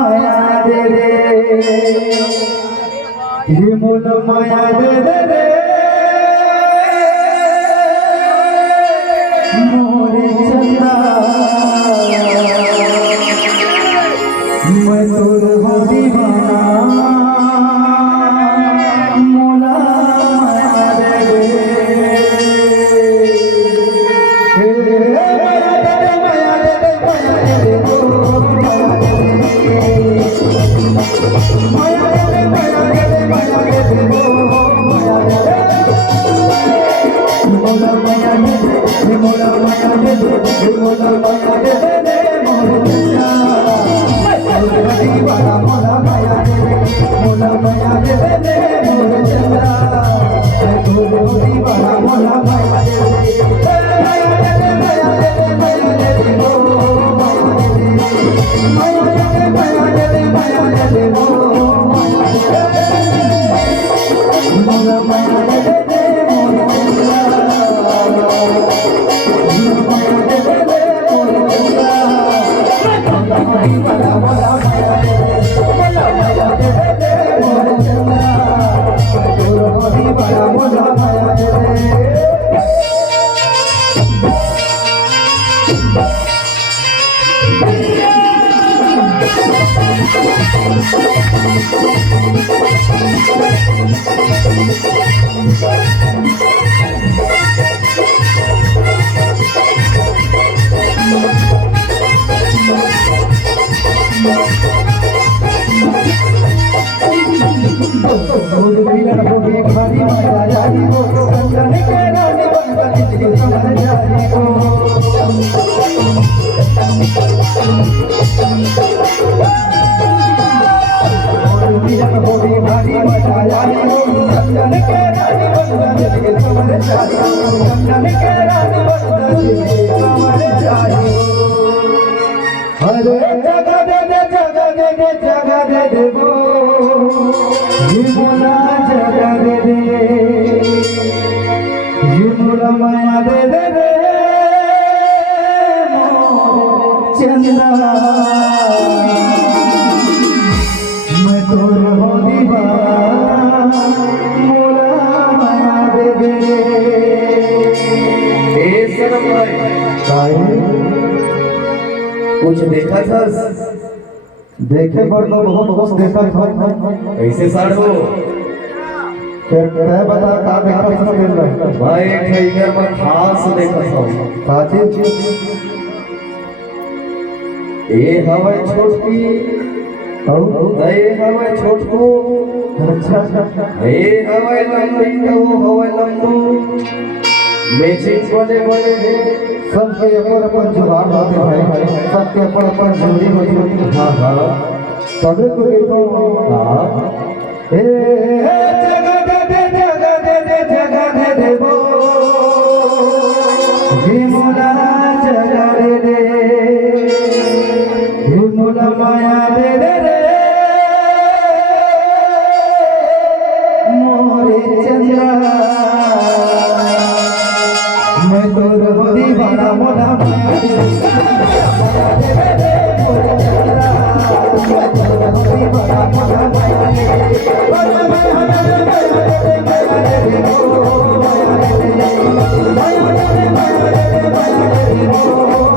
माया दे दे हिमुल माया दे दे मोरे चंदा मैं तोर हो दीवाना मोला माया दे दे माया दे दे माया दे दे माया दे दे माया दे दे माया दे दे माया दे दे मोला माया दे दे मोला माया दे दे मोला माया दे दे मोरे चंदा दीवाना मोला माया दे दे मोला माया दे दे मोरे चंदा तोरे दीवाना मोला माया दे दे माया दे दे माया दे दे माया दे दे माया दे दे माया दे दे माया दे दे मोला माया दे दे मोरे चंदा माया दे दे मोरे चंदा दीवाना मोला माया दे दे मोला माया दे दे मोरे चंदा तोरे दीवाना मोला माया दे दे अरे जगा दे दे जगा दे दे जगा दे दे वो हिमुला जगा दे दे हिमुला माया दे दे रे चंदा मैं तोर हो दीवाना मोला माया दे दे ए शर्म भाई कुछ देखा था देखे पर तो बहुत देखा था कैसे साड़ हो फिर कह बता का देखा था खेल रहा भाई टाइगर में खास देखा था काची ए हवा छोटकी ए हवा छोटको अच्छा ए हवा लंबी तो हवा लंबू मैचिंग बने बने सबके अपन जुगाड़ होते भाई सबके अपन जोड़ी होती हाँ हाँ तभी तो देखो हाँ ए जगह दे दे जगह दे दे जगह दे दे वो हिमुला जगह दे दे हिमुला माया दे दे रे मोरे चंदा मैं तोर हो दीवाना मोला माया दे दे मोरे चंदा मैं तोर हो दीवाना मोला माया दे दे माया दे दे माया दे दे माया दे दे माया दे दे माया दे दे माया दे दे